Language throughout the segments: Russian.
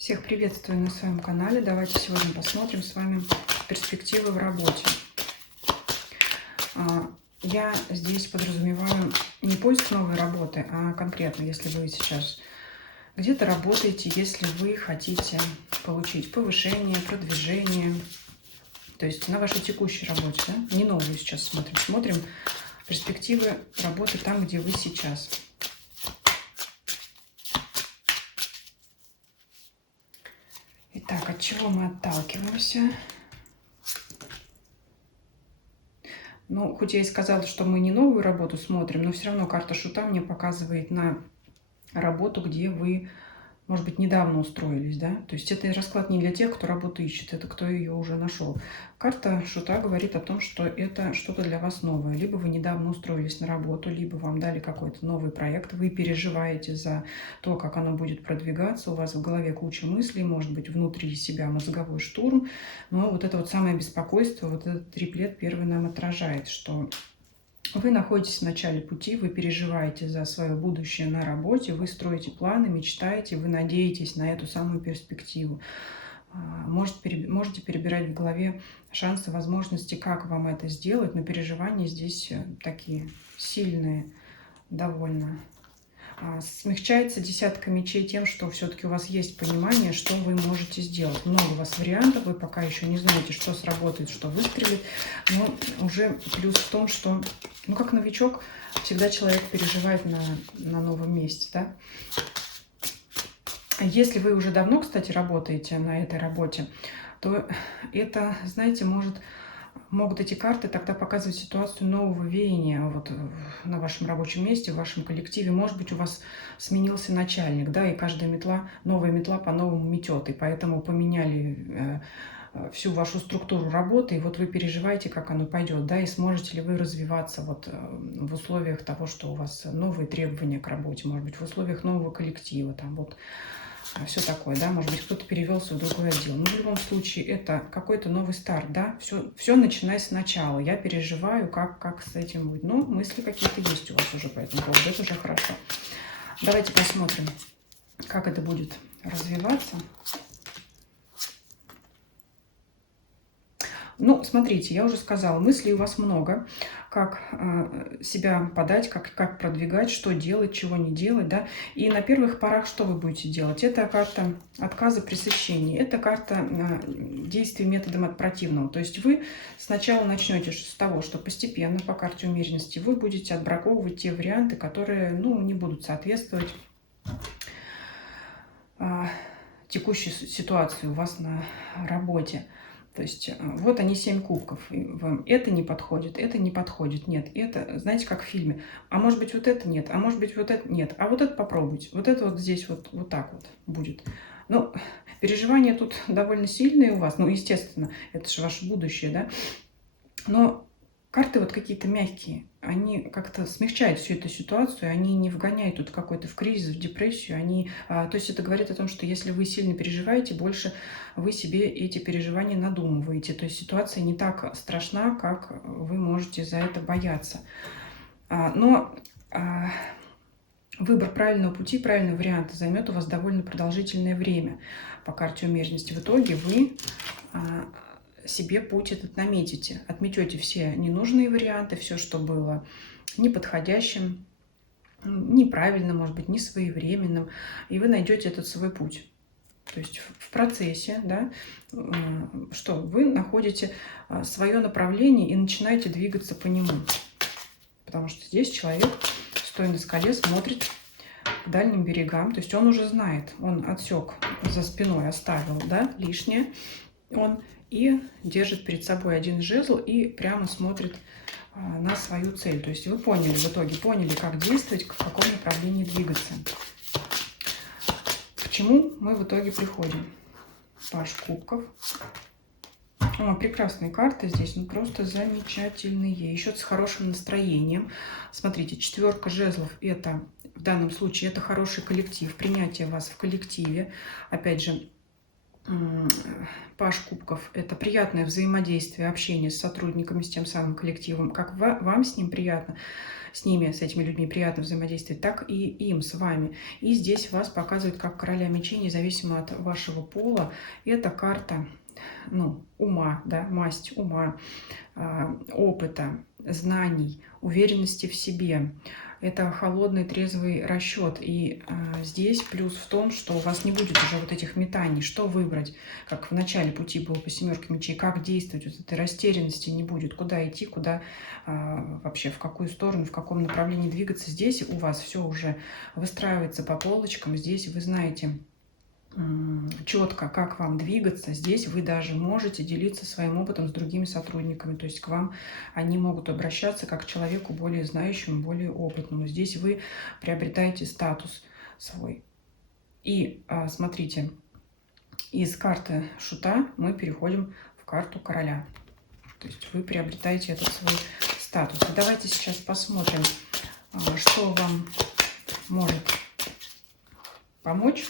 Всех приветствую на своем канале. Давайте сегодня посмотрим с вами перспективы в работе. Я здесь подразумеваю не поиск новой работы, а конкретно, если вы сейчас где-то работаете, если вы хотите получить повышение, продвижение, то есть на вашей текущей работе, да? Не новую сейчас смотрим. Смотрим перспективы работы там, где вы сейчас. Итак, от чего мы отталкиваемся? Ну, хоть я и сказала, что мы не новую работу смотрим, но все равно карта шута мне показывает на работу, где вы, может быть, недавно устроились, да? То есть это расклад не для тех, кто работу ищет, это кто ее уже нашел. Карта шута говорит о том, что это что-то для вас новое. Либо вы недавно устроились на работу, либо вам дали какой-то новый проект, вы переживаете за то, как оно будет продвигаться, у вас в голове куча мыслей, может быть, внутри себя мозговой штурм, но вот это вот самое беспокойство, вот этот триплет первый нам отражает, что вы находитесь в начале пути, вы переживаете за свое будущее на работе, вы строите планы, мечтаете, вы надеетесь на эту самую перспективу. Можете перебирать в голове шансы, возможности, как вам это сделать, но переживания здесь такие сильные довольно. Смягчается десятка мечей тем, что все-таки у вас есть понимание, что вы можете сделать. Много у вас вариантов, вы пока еще не знаете, что сработает, что выстрелит, но уже плюс в том, что, ну, как новичок, всегда человек переживает на новом месте, да? Если вы уже давно, кстати, работаете на этой работе, то это, знаете, могут эти карты тогда показывать ситуацию нового веяния вот на вашем рабочем месте, в вашем коллективе. Может быть, у вас сменился начальник, да, и каждая новая метла по-новому метет, и поэтому поменяли всю вашу структуру работы, и вот вы переживаете, как оно пойдет, да, и сможете ли вы развиваться вот в условиях того, что у вас новые требования к работе, может быть, в условиях нового коллектива, там вот все такое, да, может быть, кто-то перевелся в другой отдел. Но в любом случае это какой-то новый старт, да, все начиная сначала. Я переживаю, как с этим будет. Ну, мысли какие-то есть у вас уже по этому поводу, это уже хорошо. Давайте посмотрим, как это будет развиваться. Ну, смотрите, я уже сказала, мыслей у вас много, как себя подать, как продвигать, что делать, чего не делать, да. И на первых порах что вы будете делать? Это карта отказа, пресыщения, это карта действий методом от противного. То есть вы сначала начнете с того, что постепенно по карте умеренности вы будете отбраковывать те варианты, которые, ну, не будут соответствовать текущей ситуации у вас на работе. То есть вот они 7 кубков. И вам это не подходит, нет, это, знаете, как в фильме. А может быть, вот это нет, а может быть, вот это нет, а вот это попробуйте. Вот это вот здесь вот так вот будет. Ну, переживания тут довольно сильные у вас, ну, естественно, это же ваше будущее, да. Но карты вот какие-то мягкие, они как-то смягчают всю эту ситуацию, они не вгоняют тут какой-то в кризис, в депрессию. То есть это говорит о том, что если вы сильно переживаете, больше вы себе эти переживания надумываете. То есть ситуация не так страшна, как вы можете за это бояться. Но выбор правильного пути, правильного варианта займет у вас довольно продолжительное время по карте умеренности. В итоге вы себе путь этот наметите. Отметете все ненужные варианты, все, что было неподходящим, неправильным, может быть, не своевременным, и вы найдете этот свой путь. То есть в процессе, да, что вы находите свое направление и начинаете двигаться по нему. Потому что здесь человек, стоя на скале, смотрит к дальним берегам. То есть он уже знает, он отсек за спиной, оставил, да, лишнее. Он и держит перед собой один жезл и прямо смотрит на свою цель. То есть вы поняли в итоге, как действовать, в каком направлении двигаться. К чему мы в итоге приходим? Паж кубков. Прекрасные карты здесь, ну просто замечательные. Еще с хорошим настроением. Смотрите, 4 жезлов — это в данном случае это хороший коллектив, принятие вас в коллективе. Опять же, Паж кубков — это приятное взаимодействие, общение с сотрудниками, с тем самым коллективом, как вам с ним приятно. с ними, с этими людьми приятно взаимодействовать, так и им с вами. И здесь вас показывают как короля мечей, независимо от вашего пола. Это карта, ну, ума, да, масть ума, опыта, знаний, уверенности в себе. Это холодный, трезвый расчет. И здесь плюс в том, что у вас не будет уже вот этих метаний. Что выбрать? Как в начале пути было по семерке мечей. Как действовать? Вот этой растерянности не будет. Куда идти, куда вообще, в какую сторону, в каком направлении двигаться. Здесь у вас все уже выстраивается по полочкам. Здесь вы знаете четко, как вам двигаться. Здесь вы даже можете делиться своим опытом с другими сотрудниками. То есть к вам они могут обращаться как к человеку более знающему, более опытному. Здесь вы приобретаете статус свой. И смотрите, из карты шута мы переходим в карту короля. То есть вы приобретаете этот свой статус. И давайте сейчас посмотрим, что вам может помочь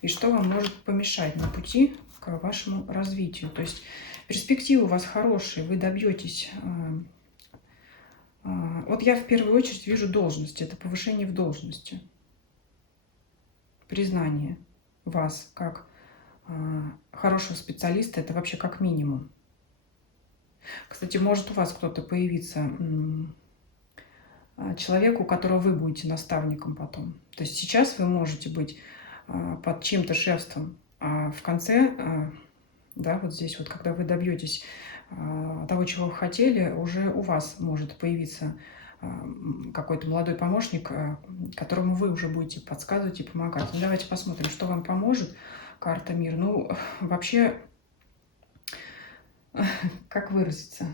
и что вам может помешать на пути к вашему развитию. То есть перспективы у вас хорошие, вы добьетесь. Вот я в первую очередь вижу должность, это повышение в должности, признание вас как хорошего специалиста, это вообще как минимум. Кстати, может у вас кто-то появиться, человек, у которого вы будете наставником потом. То есть сейчас вы можете быть под чьим-то шефством, а в конце, да, вот здесь вот, когда вы добьетесь того, чего вы хотели, уже у вас может появиться какой-то молодой помощник, которому вы уже будете подсказывать и помогать. Ну, давайте посмотрим, что вам поможет карта мир. Ну, вообще, как выразиться?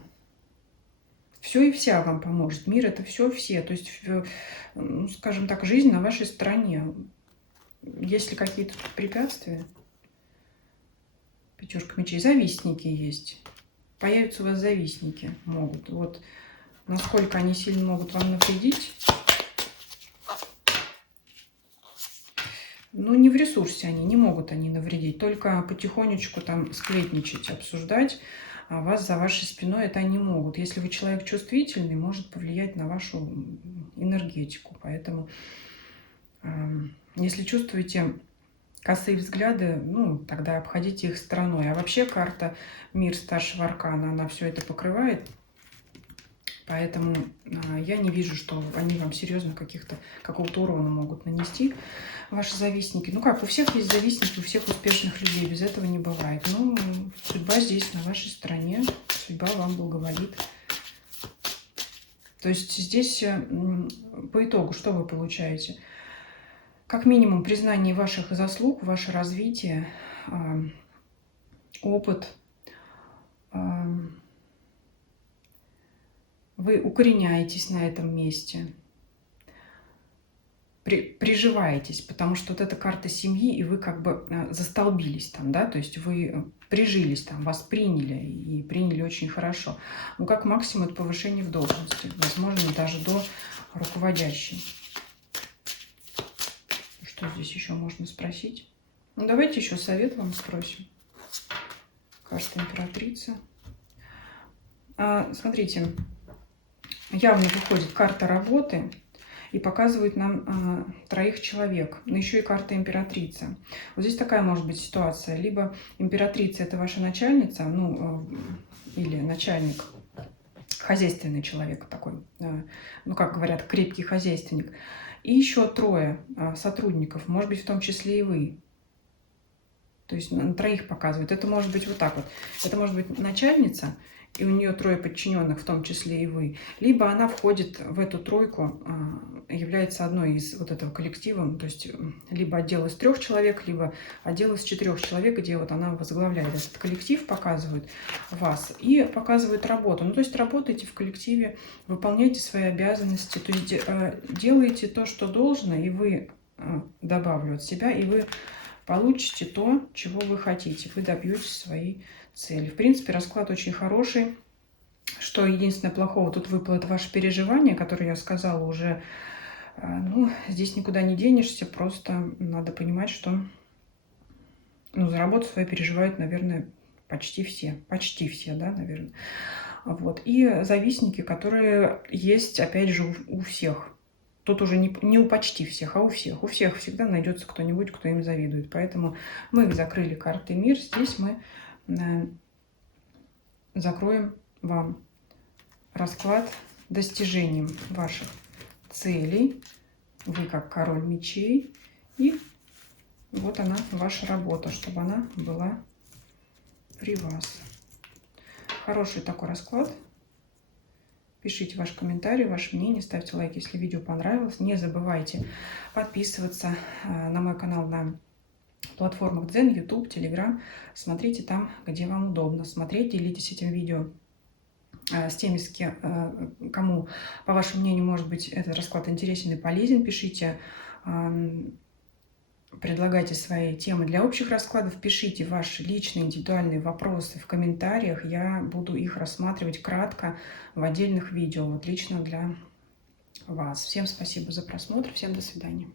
Все и вся вам поможет. Мир — это все. То есть, ну, скажем так, жизнь на вашей стороне. Есть ли какие-то препятствия? Пятерка мечей. Завистники есть. Появятся у вас завистники. Могут. Вот насколько они сильно могут вам навредить. Ну, не в ресурсе они, не могут они навредить. Только потихонечку там сплетничать, обсуждать. А вас за вашей спиной это они могут. Если вы человек чувствительный, может повлиять на вашу энергетику. Поэтому, если чувствуете косые взгляды, ну, тогда обходите их стороной. А вообще карта мир старшего аркана, она все это покрывает. Поэтому я не вижу, что они вам серьезно какого-то урона могут нанести, ваши завистники. Ну как, у всех есть завистники, у всех успешных людей, без этого не бывает. Но судьба здесь на вашей стороне, судьба вам благоволит. То есть здесь по итогу что вы получаете? Как минимум признание ваших заслуг, ваше развитие, опыт. Вы укореняетесь на этом месте, приживаетесь, потому что вот эта карта семьи, и вы как бы застолбились там, да, то есть вы прижились там, вас приняли, и приняли очень хорошо. Ну, как максимум, это повышение в должности, возможно, даже до руководящей. Что здесь еще можно спросить? Ну, давайте еще совет вам спросим. Карта императрицы. Смотрите, явно выходит карта работы и показывает нам троих человек, но еще и карта императрицы. Вот здесь такая может быть ситуация. Либо императрица — это ваша начальница, ну, или начальник, хозяйственный человек такой, ну, как говорят, крепкий хозяйственник. И еще трое сотрудников, может быть, в том числе и вы. То есть на троих показывают. Это может быть вот так вот. Это может быть начальница, и у нее трое подчиненных, в том числе и вы. Либо она входит в эту тройку, является одной из вот этого коллектива, то есть либо отдел из 3 человек, либо отдел из 4 человек, где вот она возглавляет этот коллектив, показывает вас и показывает работу. Ну, то есть работаете в коллективе, выполняете свои обязанности, то есть делаете то, что должно, и вы, добавлю от себя, и вы получите то, чего вы хотите, вы добьетесь своей цели. В принципе, расклад очень хороший. Что единственное плохого тут выпало, это ваше переживание, которое я сказала уже. Ну, здесь никуда не денешься, просто надо понимать, что за работу свою переживают, наверное, почти все, да, наверное. Вот. И завистники, которые есть, опять же, у всех. Тут уже не у почти всех, а у всех. У всех всегда найдется кто-нибудь, кто им завидует. Поэтому мы их закрыли картой мир. Здесь мы закроем вам расклад достижением ваших целей. Вы как король мечей. И вот она, ваша работа, чтобы она была при вас. Хороший такой расклад. Пишите ваши комментарии, ваше мнение, ставьте лайк, если видео понравилось. Не забывайте подписываться на мой канал на платформах Дзен, YouTube, Telegram. Смотрите там, где вам удобно смотреть. Делитесь этим видео с теми, кому, по вашему мнению, может быть, этот расклад интересен и полезен. Пишите, предлагайте свои темы для общих раскладов. Пишите ваши личные индивидуальные вопросы в комментариях. Я буду их рассматривать кратко в отдельных видео, вот лично для вас. Всем спасибо за просмотр. Всем до свидания.